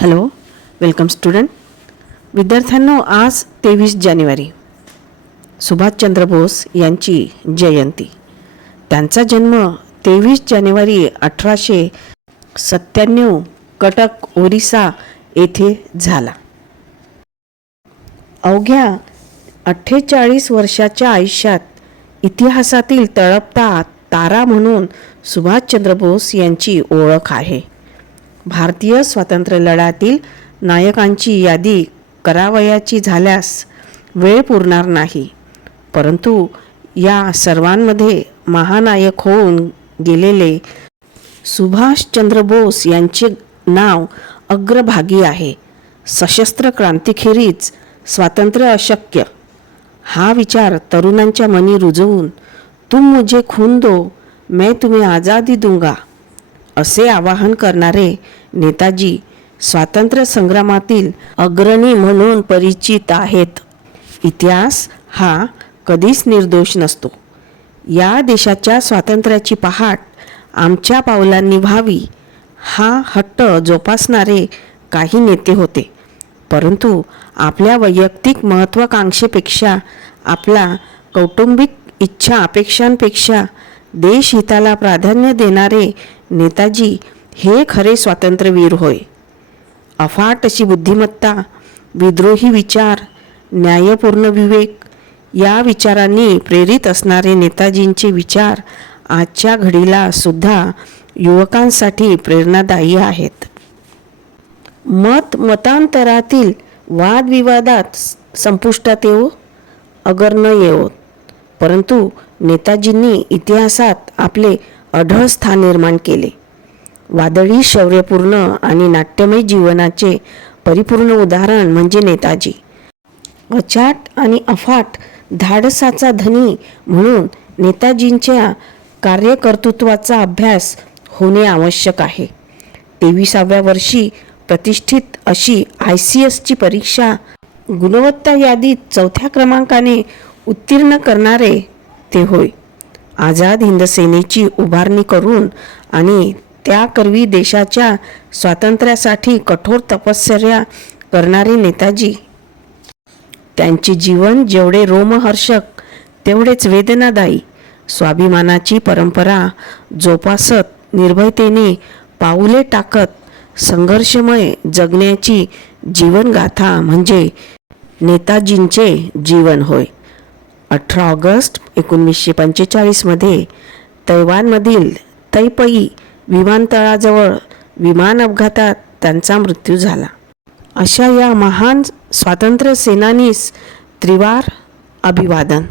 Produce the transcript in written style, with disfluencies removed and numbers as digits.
Hello, welcome student. विद्यार्थ्यांनो, आज 23 जानेवारी सुभाषचंद्र बोस यांची जयंती. त्यांचा जन्म 23 जानेवारी 1897 कटक, ओरिसा येथे झाला. अवघ्या 48 वर्षाच्या आयुष्यात इतिहासातील तळपता तारा म्हणून सुभाषचंद्र बोस यांची ओळख आहे. भारतीय स्वातंत्र्य लढ्यातील नायकांची यादी करावयाची झाल्यास वेळ पुरणार नाही, परंतु या सर्वांमध्ये महानायक होऊन गेलेले सुभाषचंद्र बोस यांचे नाव अग्रभागी आहे. सशस्त्र क्रांतीखेरीज स्वातंत्र्य अशक्य हा विचार तरुणांच्या मनी रुजवून तुम मुझे खून दो, मैं तुम्हें आज़ादी दूंगा असे आवाहन करणारे नेताजी स्वातंत्र्य संग्रामातील अग्रणी म्हणून परिचित आहेत. इतिहास हा कधीच निर्दोष नसतो. या देशाच्या स्वातंत्र्याची पहाट आमच्या पावलांनी व्हावी हा हट्ट जोपासणारे काही नेते होते, परंतु आपल्या वैयक्तिक महत्त्वाकांक्षेपेक्षा, आपला कौटुंबिक इच्छा अपेक्षांपेक्षा देशहिताला प्राधान्य देणारे नेताजी हे खरे स्वातंत्र्यवीर होय. अफाट अशी बुद्धिमत्ता, विद्रोही विचार, न्यायपूर्ण विवेक या विचारांनी प्रेरित असणारे नेताजींचे विचार आजच्या घडीला सुद्धा युवकांसाठी प्रेरणादायी आहेत. मतांतरातील वादविवादात संपुष्टात येवो अगर न येवो, परंतु नेताजींनी इतिहासात आपले अढळ स्थान निर्माण केले. वादळी शौर्यपूर्ण आणि नाट्यमय जीवनाचे परिपूर्ण उदाहरण म्हणजे नेताजी. अचाट आणि अफाट धाडसाचा धनी म्हणून नेताजींच्या कार्यकर्तृत्वाचा अभ्यास होणे आवश्यक आहे. 23व्या वर्षी प्रतिष्ठित अशी ICSची परीक्षा गुणवत्ता यादीत 4थ्या क्रमांकाने उत्तीर्ण करणारे ते होय. आझाद हिंद सेनेची उभारणी करून आणि त्याकरवी देशाच्या स्वातंत्र्यासाठी कठोर तपश्चर्या करणारे नेताजी. त्यांचे जीवन जेवढे रोमहर्षक तेवढेच वेदनादायी. स्वाभिमानाची परंपरा जोपासत निर्भयतेने पाऊले टाकत संघर्षमय जगण्याची जीवनगाथा म्हणजे नेताजींचे जीवन होय. 18 ऑगस्ट 1945 मध्ये तैवानमधील तैपई विमानतळाजवळ विमान अपघातात त्यांचा मृत्यू झाला. अशा या महान स्वातंत्र्य सेनानीस त्रिवार अभिवादन.